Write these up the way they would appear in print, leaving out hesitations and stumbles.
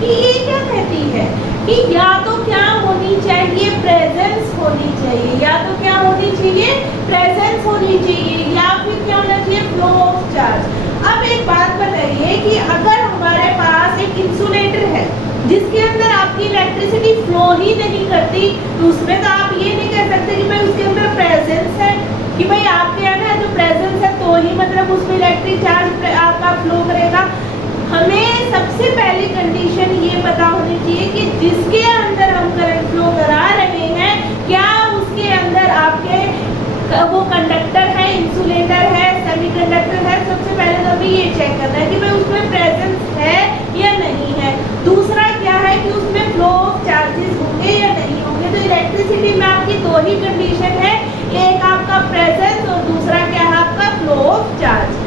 कि ये क्या कहती है कि या तो क्या होनी चाहिए, प्रेजेंस होनी चाहिए, या तो क्या होनी चाहिए, प्रेजेंस होनी चाहिए, या फिर क्या होना चाहिए, फ्लो ऑफ चार्ज। अब एक बात बताइए कि अगर हमारे पास एक इंसुलेटर है जिसके अंदर आपकी इलेक्ट्रिसिटी फ्लो ही नहीं करती, तो उसमें तो आप ये नहीं कह सकते कि भाई उसके अंदर प्रेजेंस है, कि भाई आपके यहाँ जो प्रेजेंस है तो ही मतलब उसमें इलेक्ट्रिक चार्ज आपका फ्लो करेगा। हमें सबसे पहली कंडीशन ये पता होनी चाहिए कि जिसके अंदर हम करंट फ्लो करा रहे हैं, क्या उसके अंदर आपके वो कंडक्टर है, इंसुलेटर है, सेमीकंडक्टर है। सबसे पहले तो हमें ये चेक करना है कि भाई उसमें प्रेजेंस है या नहीं है। दूसरा क्या है कि उसमें फ्लो ऑफ चार्जेस होंगे या नहीं होंगे। तो इलेक्ट्रिसिटी में आपकी दो ही कंडीशन है, एक आपका प्रेजेंस और दूसरा क्या है आपका फ्लो ऑफ चार्ज।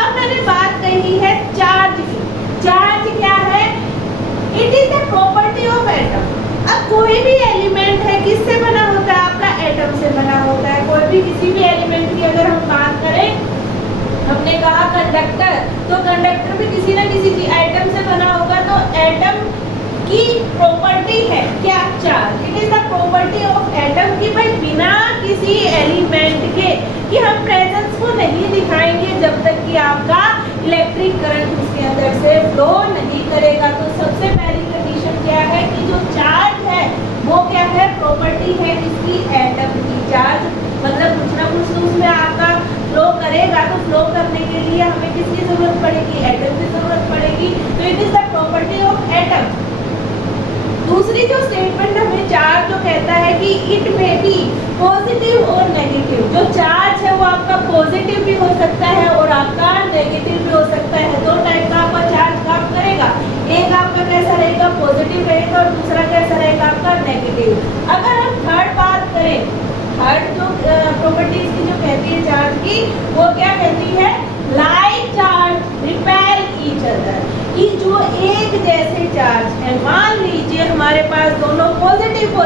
अब मैंने बात कही है चार्ज की। चार्ज क्या है? It is the property of atom. अब कोई भी एलिमेंट है किससे बना होता है? आपका एटम से बना होता है। कोई भी किसी भी एलिमेंट की अगर हम बात करें, हमने कहा कंडक्टर, तो कंडक्टर भी किसी ना किसी एटम से बना होगा। तो एटम की प्रॉपर्टी है क्या? Charge. It is the property of atom कि भाई बिना किसी एलिमेंट के कि हम प्रेजेंस को नहीं दिखाएंगे जब तक कि आपका इलेक्ट्रिक करंट उसके अंदर से फ्लो नहीं करेगा। तो सबसे पहली कंडीशन क्या है कि जो चार्ज है वो क्या है? प्रॉपर्टी है किसकी? एटम की। चार्ज मतलब कुछ ना कुछ तो उसमें आपका फ्लो करेगा, तो फ्लो करने के लिए हमें किसकी जरूरत पड़ेगी? एटम की जरूरत पड़ेगी। तो it is the property of atom. दूसरी जो स्टेटमेंट हमें चार्ज जो कहता है कि इट में बी पॉजिटिव और नेगेटिव। जो चार्ज है वो आपका पॉजिटिव भी हो सकता है और आपका नेगेटिव भी हो सकता है। दो टाइप का आपका चार्ज काम करेगा, एक आपका कैसा रहेगा? पॉजिटिव रहेगा, और दूसरा कैसा रहेगा? आपका नेगेटिव। अगर हम थर्ड बात करें, थर्ड जो प्रॉपर्टीज की जो कहती है चार्ज की, वो क्या कहती है? Like charge repel each other. कि जो एक जैसे चार्ज है, मान लीजिए हमारे पास दोनों पॉजिटिव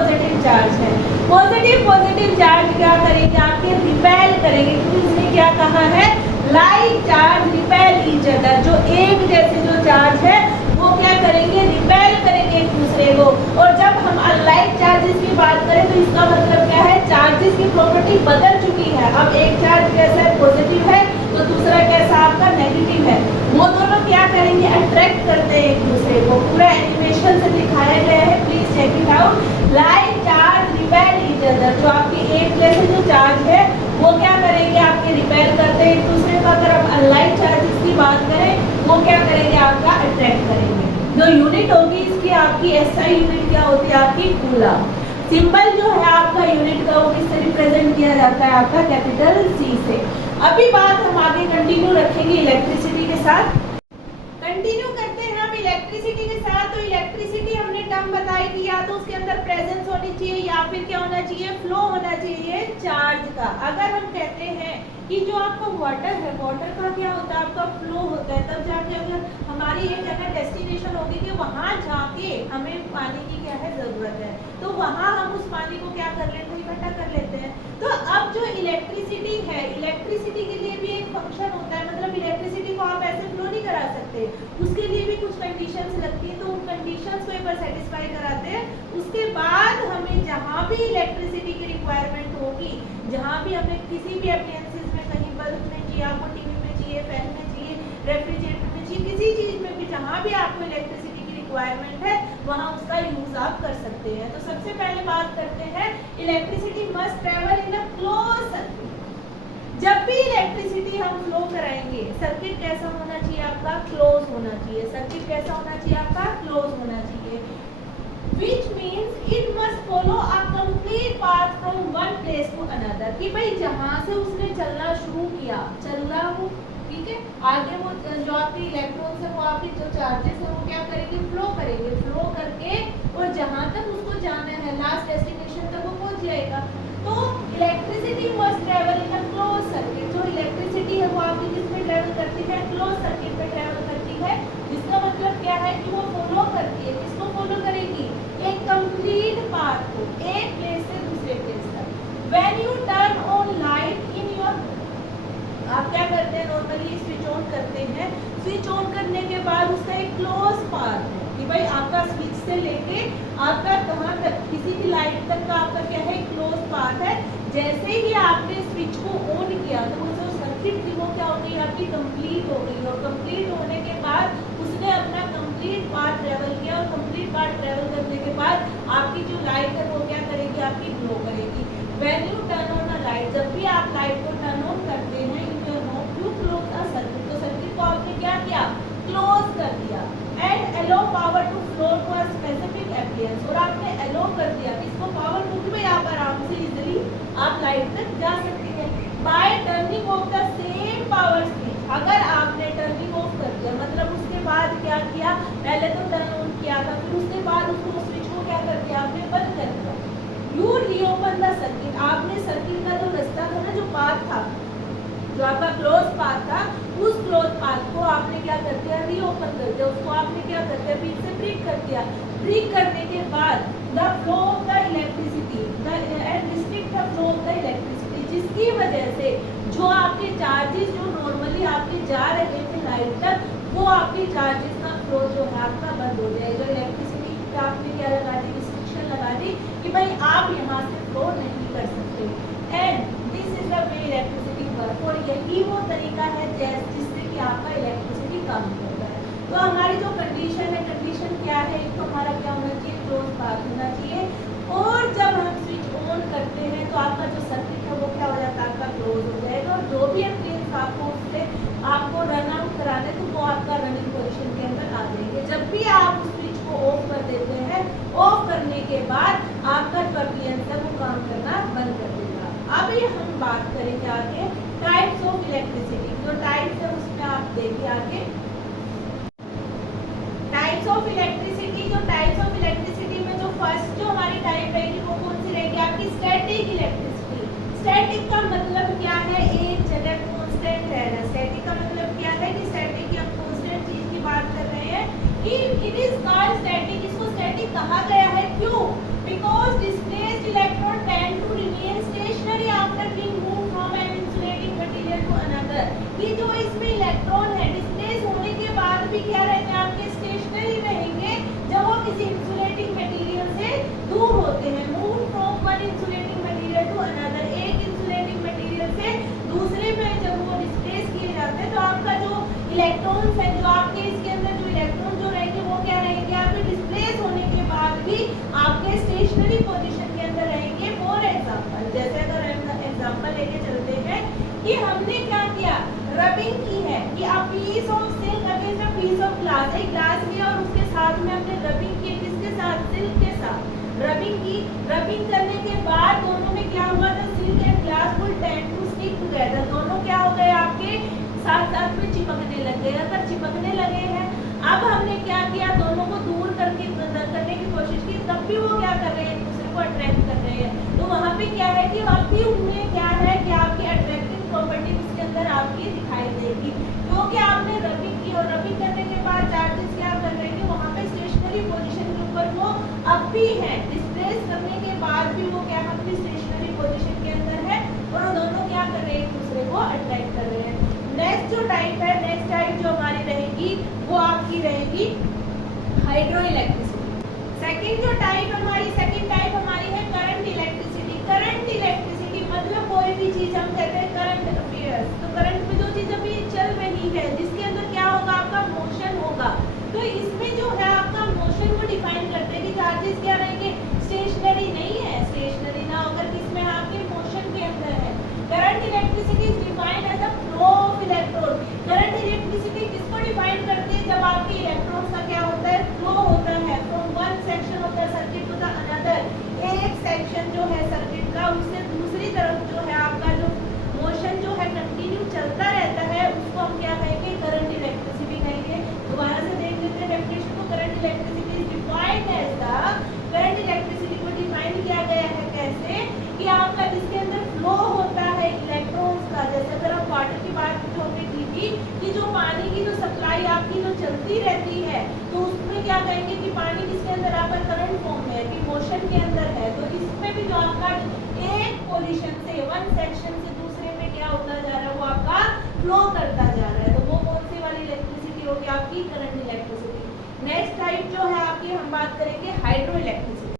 चार्ज है, पॉजिटिव चार्ज क्या करेंगे? आपके रिपेल करेंगे, क्योंकि उसने क्या कहा है? Like charge repel each other. जो एक जैसे जो चार्ज है वो क्या करेंगे? रिपेल करेंगे एक दूसरे को। और जब हम अनलाइक चार्जेस की बात करें तो इसका मतलब क्या है? चार्जेस की प्रॉपर्टी बदल चुकी है। अब एक चार्ज कैसा है? पॉजिटिव है, तो दूसरा कैसा आपका? नेगेटिव है। वो दोनों क्या करेंगे? अट्रैक्ट करते हैं एक दूसरे को। पूरा एनिमेशन से दिखाया गया है, please check it out. Like charge repel each other. जो आपके एक जैसे जो चार्ज है वो क्या करेंगे? आपके रिपेल करते हैं एक दूसरे को। अगर हम अनलाइक चार्जेस की बात करें, वो क्या करेंगे? आपका अट्रैक्ट करेंगे। जो यूनिट होगी इसकी, आपकी एसआई यूनिट क्या होती है? आपकी कूलम। सिंबल जो है आपका यूनिट का, वो किससे रिप्रेजेंट किया जाता है? आपका कैपिटल सी से। अभी बात हम आगे कंटिन्यू रखेंगे इलेक्ट्रिसिटी के साथ। कंटिन्यू करते हैं हम इलेक्ट्रिसिटी के साथ। तो इलेक्ट्रिसिटी हमने टर्म बताई कि या तो उसके अंदर प्रेजेंस होनी चाहिए या फिर क्या होना चाहिए? फ्लो होना चाहिए चार्ज का। अगर हम कहते हैं कि जो आपका वाटर है, वाटर का क्या होता है? आपका फ्लो होता है। तब जाके अगर हमारी एक जगह डेस्टिनेशन होगी कि वहां जाके हमें पानी की क्या है? जरूरत है, तो वहां हम उस पानी को क्या कर लेते हैं? इकट्ठा कर लेते हैं। तो अब जो इलेक्ट्रिसिटी है, इलेक्ट्रिसिटी के लिए भी एक फंक्शन होता है। मतलब इलेक्ट्रिसिटी को आप ऐसे फ्लो नहीं करा सकते, उसके लिए भी कुछ कंडीशंस लगती है। तो उन कंडीशंस को एक बार सेटिस्फाई कराते हैं, उसके बाद हमें जहाँ भी इलेक्ट्रिसिटी की रिक्वायरमेंट होगी, जहाँ भी हमें किसी भी अप्लायंसेस में, कहीं बल्ब में चाहिए, आपको टीवी में चाहिए, फैन में चाहिए, रेफ्रिजरेटर में चाहिए, किसी चीज में भी जहाँ भी आपको इलेक्ट्रिसिटी की रिक्वायरमेंट है, वहाँ उसका यूज आप कर सकते हैं। तो सबसे पहले बात करते हैं, electricity must travel in a close circuit. जब भी इलेक्ट्रिसिटी हम फ्लो कराएंगे, सर्किट कैसा होना चाहिए? आपका क्लोज होना चाहिए। सर्किट कैसा होना चाहिए? आपका क्लोज होना चाहिए। Which means it must follow a complete path from one place to another। कि भाई जहाँ से उसने चलना शुरू किया, चल रहा हो, ठीक है, आगे वो जो आपके इलेक्ट्रॉन्स है, वो आपके जो चार्जेस है, वो क्या करेंगे? फ्लो करेंगे। फ्लो करके और जहाँ तक उसको जाना है, लास्ट डेस्टिनेशन तक वो पहुँच जाएगा। तो electricity must travel in a close circuit. जो इलेक्ट्रिसिटी है वो आपकी किसमें ट्रेवल करती है? क्लोज सर्किट में ट्रेवल करती है। जिसका मतलब क्या है कि वो फॉलो करती है। किसको फॉलो करेगी? एक कंप्लीट पाथ को, एक प्लेस से दूसरे प्लेस तक। When you turn on light in your, आप क्या करते हैं? नॉर्मली स्विच ऑन करते हैं। स्विच ऑन करने के बाद उसका एक क्लोज पाथ है। कि भाई आपका स्विच से लेके आपका कहाँ तक, किसी भी लाइट तक का आपका क्या है, क्लोज पाथ है। जैसे ही आपने स्विच को ऑन किया तो वो जो सर्किट थी वो क्या हो गई, आपकी कंप्लीट हो गई, और कंप्लीट होने के बाद उसने अपना कंप्लीट पाथ ट्रेवल किया, और कंप्लीट पाथ ट्रेवल करने के बाद आपकी जो लाइट है वो क्या करेगी, आपकी ग्लो करेगी। When you turn on a light, जब भी आप लाइट को टर्न ऑन करते हैं, यू क्लोज अ सर्किट, तो सर्किट को आपने क्या किया, क्लोज कर दिया। And allow power to flow to a specific appliance, और आपने अलो कर दिया इसको पावर को कि भाई आप आराम से इजीली आप लाइट तक जा सकते हैं। Bye turning of the same power switch, अगर आपने टर्निंग ऑफ कर दिया मतलब उसके बाद क्या किया, पहले तो टर्न ऑन किया था, फिर उसके बाद उसको स्विच को क्या कर दिया, आपने बंद कर दिया। यू रीओपन द सर्किट, आपने सर्किट का जो रास्ता था ना, जो पाथ था, जो आपका क्लोज पाथ था, उस क्लोज पाथ को आपने क्या कर दिया, रीओपन कर दिया, उसको आपने क्या कर दिया, बीच से ब्रेक कर दिया। ब्रेक करने के बाद the flow of the electricity and restrict the flow of the electricity, जिसकी वजह से जो आपके चार्जेस जो नॉर्मली आपके जा रहे थे लाइट तक, वो आपके चार्जेस का फ्लो जो है आपका बंद हो जाएगा। इलेक्ट्रिसिटी पे आपने क्या लगा दी, रिस्ट्रिक्शन लगा दी कि भाई आप यहाँ से फ्लो नहीं कर सकते। And this is the way electricity work, और यही वो तरीका है जिससे कि आपका इलेक्ट्रिसिटी काम करता है। तो हमारी जो कंडीशन है, कंडीशन क्या है, एक तो हमारा क्या होना चाहिए, क्लोज पाथ होना चाहिए, और जब हम स्विच ऑन करते हैं तो आपका जो सर्किट है वो क्या हो जाता है, आपका क्लोज हो जाएगा, और जो भी एप्लियंस आपको उससे आपको रन आउट कराने तो वो आपका रनिंग पोजीशन के अंदर आ जाएंगे। जब भी आप उस स्विच को ऑफ कर देते हैं, ऑफ करने के बाद आपका जो एप्लियंस है वो काम करना बंद कर देगा। अब ये हम बात करेंगे आगे टाइप्स ऑफ इलेक्ट्रिसिटी, जो टाइप्स है उसमें आप देखिए आगे टाइप्स ऑफ इलेक्ट्रिसिटी। जो टाइप्स ऑफ इलेक्ट्रिसिटी में जो फर्स्ट जो हमारी टाइप रहेगी वो कौन सी रहेगी, आपकी स्टैटिक इलेक्ट्रिसिटी। स्टैटिक का मतलब क्या है, एक जगह कांस्टेंट रहना। स्टैटिक का मतलब क्या है कि स्टैटिक या कांस्टेंट चीज की बात कर रहे हैं कि इट इज कॉल्ड स्टैटिक। इसको स्टैटिक कहा गया है, क्यों, because displaced electron tend to remain stationary after being moved from an insulating material to another. ये जो इसमें इलेक्ट्रॉन है डिस्प्लेस होने के बाद भी क्या रहते हैं, आपके स्टेशनरी रहेंगे जब वो किसी इंसुलेटिंग मटेरियल से दूर होते हैं। Move from one insulating material to another, एक इंसुलेटिंग मटेरियल से दूसरे में जब वो डिस्प्लेस किए जाते हैं तो आपका जो इलेक्ट्रॉन्स है, जो आपके इसके अंदर जो इलेक्ट्रॉन जो रहेंगे वो क्या रहेंगे, आपके डिस्प्लेस होने के बाद भी आपके स्टेशनरी पोजीशन के अंदर रहेंगे। फॉर एग्जांपल, जैसे अगर एग्जांपल लेके चलते हैं कि हमने क्या किया, रबिंग की है कि a piece of silk against a piece of glass, एक ग्लास लिया और उसके साथ में हमने रबिंग की, किसके साथ, सिल्क के साथ रबिंग की। रबिंग करने के बाद दोनों में क्या हुआ, the silk and glass will tend to stick together, दोनों क्या हो गए, आपके साथ साथ में चिपकने लग गए। अगर चिपकने लगे हैं, अब हमने क्या किया, दोनों को दूर करने की कोशिश की, तब भी वो क्या कर रहे हैं, एक दूसरे को अट्रैक्ट कर रहे हैं। तो वहाँ पे क्या है कि अब भी उनमें क्या है कि आपकी अट्रैक्टिव प्रॉपर्टी उसके अंदर आपकी दिखाई देगी, क्योंकि आपने रबिंग की, और रबिंग करने के बाद चार्जेस क्या कर रहे हैं कि वहाँ पे स्टेशनरी पोजीशन के ऊपर वो अब भी है, डिस्प्लेस करने के बाद भी वो क्या अपनी स्टेशनरी पोजीशन के अंदर है, और वो दोनों क्या कर रहे हैं, एक दूसरे को अट्रैक्ट कर रहे हैं। नेक्स्ट जो टाइप है, नेक्स्ट टाइप जो हमारी रहेगी वो आपकी रहेगी हाइड्रो इलेक्ट्रिसिटी। सेकंड जो टाइप हमारी, सेकंड टाइप हमारी है करंट इलेक्ट्रिसिटी। करंट इलेक्ट्रिसिटी मतलब कोई भी चीज हम कहते हैं करंट अफेयर्स, तो करंट में जो चीज अभी चल रही है जिसके अंदर क्या होगा, आपका मोशन होगा, तो इसमें जो है आपका मोशन को डिफाइन करते हैं कि चार्जेस क्या रहेंगे, स्टेशनरी नहीं है, स्टेशनरी ना होकर किसमें आपके मोशन के अंदर है। Current electricity is defined as the flow of electron. Current electricity किसको डिफाइन करती है, जब आपके इलेक्ट्रॉन्स का क्या होता है, फ्लो होता है from one section of the circuit to the another. एक सेक्शन जो है सर्किट का उससे दूसरी तरफ जो है आपका जो मोशन जो है कंटिन्यू चलता रहता है, उसको हम क्या कहेंगे, करंट इलेक्ट्रिसिटी कहेंगे। दोबारा से देख लेते हैं डेफिनेशन को। Current electricity is defined as the, current electricity को डिफाइन किया गया है कैसे कि आपका जिसके अंदर फ्लो होता है इलेक्ट्रॉन्स का, जैसे अगर हम वाटर की बात जो हमने की थी कि जो पानी की जो सप्लाई आपकी जो चलती रहती है, तो उसमें क्या कहेंगे कि पानी किसके अंदर आपका करंट फॉर्म में है, कि मोशन के अंदर है। तो इसमें भी जो आपका एक पोजीशन से, वन सेक्शन से दूसरे में क्या होता जा रहा है, वो आपका फ्लो करता जा रहा है, तो वो कौन सी वाली इलेक्ट्रिसिटी होगी, आपकी करंट इलेक्ट्रिसिटी। नेक्स्ट टाइप जो है आपकी हम बात करेंगे हाइड्रो इलेक्ट्रिसिटी।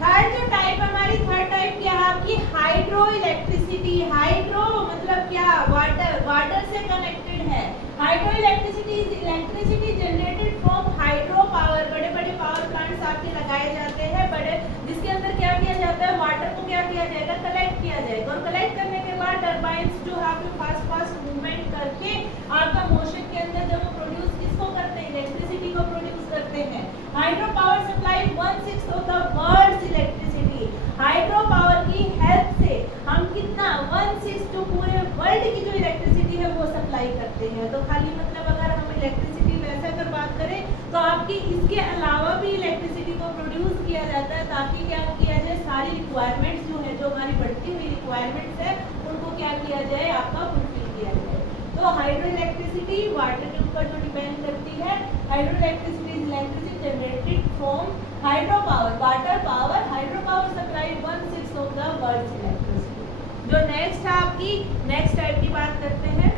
थर्ड जो टाइप हमारी थर्ड टाइप क्या है आपकी हाइड्रो इलेक्ट्रिसिटी। हाइड्रो मतलब क्या, वाटर, वाटर से कनेक्टेड है। Hydro electricity is electricity generated from hydro power. बड़े बड़े पावर प्लांट्स आपके लगाए जाते हैं बड़े, जिसके अंदर क्या किया जाता है, वाटर को क्या किया जाएगा, कलेक्ट किया जाएगा, और कलेक्ट करने के बाद टरबाइंस जो है आपके फास्ट फास्ट मूवमेंट करके आपका मोशन के अंदर जब वो प्रोड्यूस किसको करते हैं, इलेक्ट्रिसिटी को प्रोड्यूस करते हैं। Hydro power supply 1/6 of the world's electricity. Hydro power की हेल्प से हम कितना 1/6 जो पूरे वर्ल्ड की जो इलेक्ट्रिसिटी है वो सप्लाई करते हैं। तो खाली मतलब अगर हम इलेक्ट्रिसिटी वैसे अगर बात करें तो आपकी इसके अलावा भी इलेक्ट्रिसिटी को प्रोड्यूस किया जाता है, ताकि क्या किया जाए, सारी रिक्वायरमेंट्स जो है, जो हमारी बढ़ती हुई रिक्वायरमेंट्स है, उनको क्या किया जाए, आपका फुलफिल किया जाए। तो हाइड्रो इलेक्ट्रिसिटी वाटर के ऊपर जो डिपेंड करती है। Hydro electricity is electricity generated from hydro power, water power. Hydro power supply 1/6 of the world's electricity. जो नेक्स्ट है आपकी नेक्स्ट टाइप की बात करते हैं।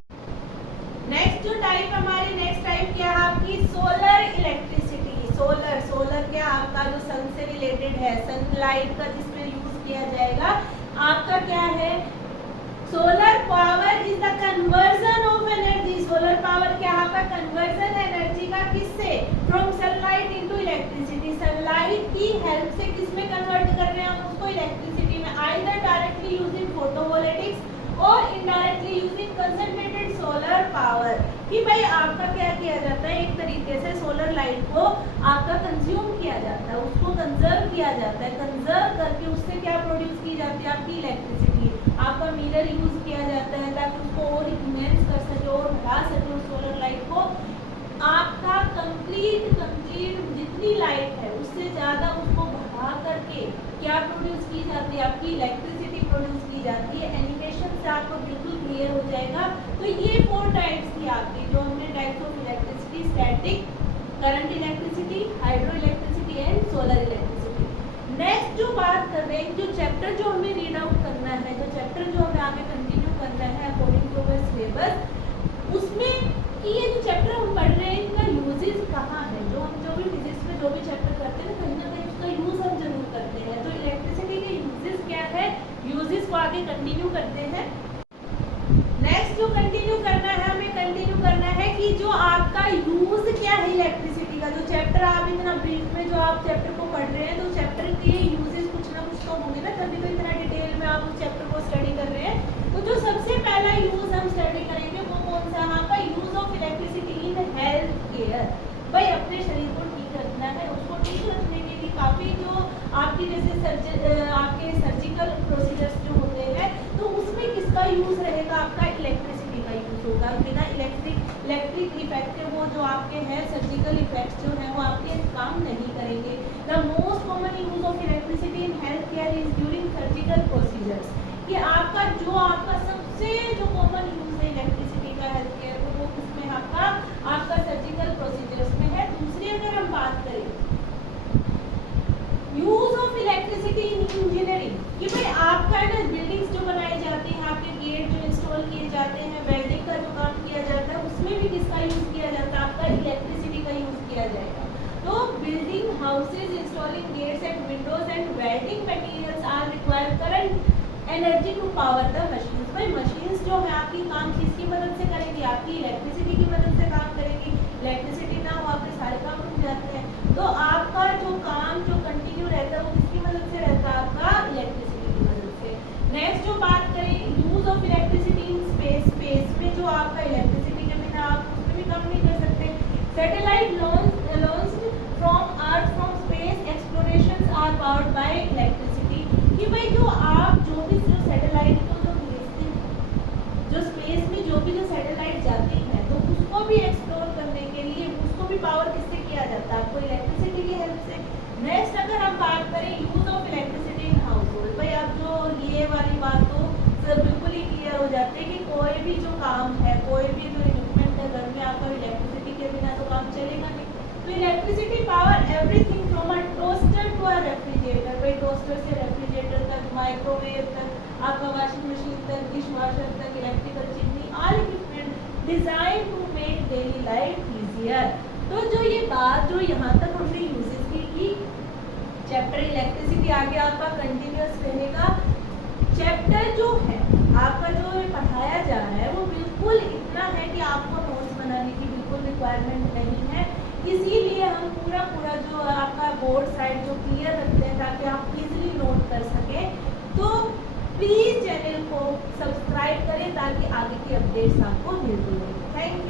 नेक्स्ट जो टाइप हमारी नेक्स्ट टाइप क्या है आपकी सोलर इलेक्ट्रिसिटी। सोलर, सोलर क्या आपका जो सन से रिलेटेड है, सनलाइट का जिसमें यूज किया जाएगा। आपका क्या है, solar power is the conversion of energy. Solar power क्या आपका कन्वर्जन एनर्जी का, किससे, from sunlight into electricity. Sunlight की हेल्प से किसमें कन्वर्ट कर रहे हैं हम उसको, इलेक्ट्रिसिटी में। आइदर डायरेक्टली यूजिंग फोटोवोल्टिक्स और indirectly using concentrated solar power. कि भाई आपका क्या किया जाता है, एक तरीके से सोलर लाइट को आपका कंज्यूम किया जाता है, उसको कंजर्व किया जाता है। कंजर्व करके उससे क्या प्रोड्यूस की जाती है आपकी इलेक्ट्रिसिटी। आपका मिरर यूज किया जाता है ताकि उसको और इमेंस कर सके और बढ़ा सके उस सोलर लाइट को। आपका कंप्लीट जितनी लाइट है उससे ज़्यादा उसको बढ़ा करके क्या प्रोड्यूस की जाती है, आपकी इलेक्ट्रिसिटी प्रोड्यूस की जाती है। एनिमेशन से आपको बिल्कुल क्लियर हो जाएगा। तो ये 4 टाइप्स की आपकी जो हमने types of electricity, static, current electricity, hydro electricity and solar electricity. Next जो बात कर रहे हैं, जो चैप्टर जो हमें रीड आउट करना है, जो चैप्टर जो हमें आगे कंटिन्यू करना है अकॉर्डिंग टू अवर सिलेबस, उसमें कि ये जो चैप्टर हम पढ़ रहे हैं इनका यूजेस कहाँ है। जो भी फिजिक्स में जो भी चैप्टर करते हैं कहीं ना कहीं उसका यूज हम जरूर करते हैं। तो इलेक्ट्रिसिटी के यूजेस क्या है, यूजेस को आगे कंटिन्यू करते हैं। नेक्स्ट जो कंटिन्यू करना है, हमें कंटिन्यू करना है कि जो आपका यूज क्या है इलेक्ट्रिसिटी का। जो चैप्टर आप इतना ब्रीफ में जो आप चैप्टर को पढ़ रहे हैं, तो चैप्टर के यूजेस कुछ ना कुछ तो होंगे ना, तभी तो इतना डिटेल में आप उस चैप्टर को स्टडी कर रहे हैं। तो जो सबसे पहला यूज हम स्टडी करेंगे वो कौन सा, आपका use of electricity in health care. भाई अपने शरीर को ठीक रखना है, उसको ठीक रखने के लिए काफ़ी जो आपकी जैसे आपके सर्जिकल प्रोसीजर्स जो होते हैं, तो उसमें किसका यूज़ रहेगा, आपका इलेक्ट्रिसिटी का यूज़ होगा। बिना इलेक्ट्रिक इफेक्टिव वो जो आपके हैं सर्जिकल इफेक्ट्स जो हैं वो आपके काम नहीं करेंगे। The most common use of electricity in health care is during surgical procedures. कि आपका सबसे जो कॉमन यूज है इलेक्ट्रिसिटी का हेल्थ केयर में, वो किसमें आपका सर्जिकल प्रोसीजर्स में है। दूसरी अगर हम बात करें use of electricity in engineering, कि भाई आपका है ना बिल्डिंग्स जो बनाई जाती हैं, आपके गेट जो इंस्टॉल किए जाते हैं, वेल्डिंग का जो काम किया जाता है, उसमें भी किसका यूज किया जाता है, आपका इलेक्ट्रिसिटी का यूज किया जाएगा। तो building houses installing gates and windows and welding materials are require current energy to power the machines. भाई मशीन्स जो है आपकी काम किसकी मदद से करेंगी, आपकी इलेक्ट्रिसिटी की मदद से काम करेंगी। इलेक्ट्रिसिटी ना हो आपके सारे काम रुक जाते हैं। तो आपका जो काम जो कंटिन्यू रहता है वो किसकी मदद से रहता है, आपका इलेक्ट्रिसिटी की मदद से। नेक्स्ट जो बात करें use of electricity in space. Space में जो आपका इलेक्ट्रिसिटी के बिना आप उसमें भी काम नहीं कर सकते। Satellite launched from earth from space explorations are powered by electricity. कि भाई जो आप जो भी जो सैटेलाइट को जो भेजते हैं, जो स्पेस में जो भी जो सैटेलाइट जाती है, तो उसको भी एक्सप्लोर करने के लिए उसको भी पावर किससे किया जाता है, आपको इलेक्ट्रिसिटी की हेल्प से। नेक्स्ट अगर हम बात करें use of electricity in house hold, भाई अब जो ये वाली बात तो सर बिल्कुल ही क्लियर हो जाती है कि कोई भी जो काम है, कोई भी जो इक्विपमेंट है घर में, आपका इलेक्ट्रिसिटी के बिना तो काम चलेगा नहीं। तो electricity power everything from a toaster to a refrigerator. भाई टोस्टर से रेफ्रिजरेटर तक, माइक्रोवेव तक, आपका वॉशिंग मशीन तक, डिश वॉशर तक, electrical chimney, all equipment design to make daily life easier. तो जो ये बात जो यहाँ तक हमने यूजेस की चैप्टर इलेक्ट्रिसिटी आगे आपका कंटिन्यूअस रहेगा। चैप्टर जो है आपका जो पढ़ाया जा रहा है वो बिल्कुल इतना है कि आपको नोट्स बनाने की बिल्कुल रिक्वायरमेंट नहीं है, इसीलिए हम पूरा जो आपका बोर्ड साइड जो क्लियर रखते हैं ताकि आप इजीली नोट कर सकें। तो प्लीज़ चैनल को सब्सक्राइब करें ताकि आगे की अपडेट्स आपको मिलती रहें। Thank you.